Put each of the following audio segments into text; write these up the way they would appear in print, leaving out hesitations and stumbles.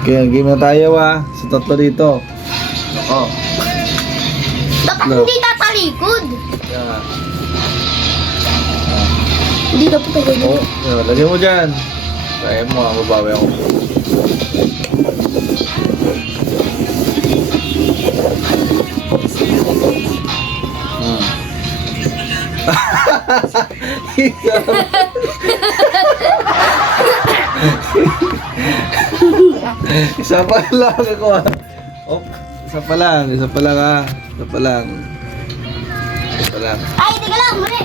Kaya game na tayo sa tatlo dito. Ako. Dapat No. hindi tatalikod. Yan. Hindi dapat tayo. Oh, yan. Lagyan mo dyan. Kaya mo mababawi ako. Isa pa lang ako Oh, isa pa lang Isa pa lang. Ay, teka lang, mali.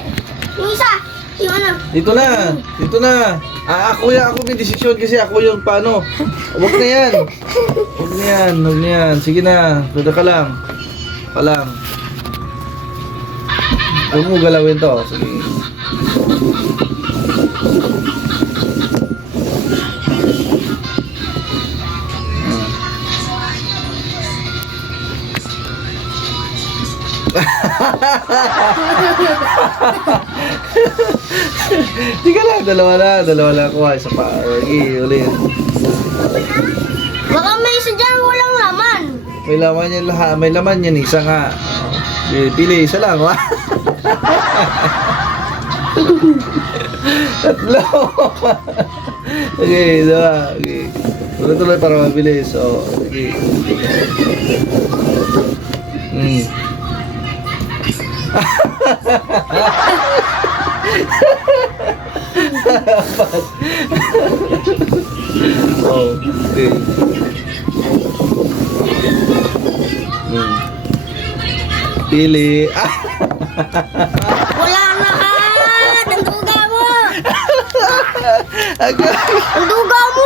Yung isa, yung ano. Dito na. Ako may desisyon kasi ako yung paano. Huwag na yan. Sige na, tuda ka lang. Huwag mo galawin to. Sige. Tika lang, dalawa lang ako. Isa pa. Okay, ulit. Baka may isa dyan walang laman. May laman yan lahat. May laman yan, isa nga. Pili, isa lang, ha? Tatlo. Okay, dalawa. Okay. Tuloy-tuloy para mabilis. So, okay. Oh, okay. Pili. Wala lahat. Ang duga mo. Agay. Ang duga mo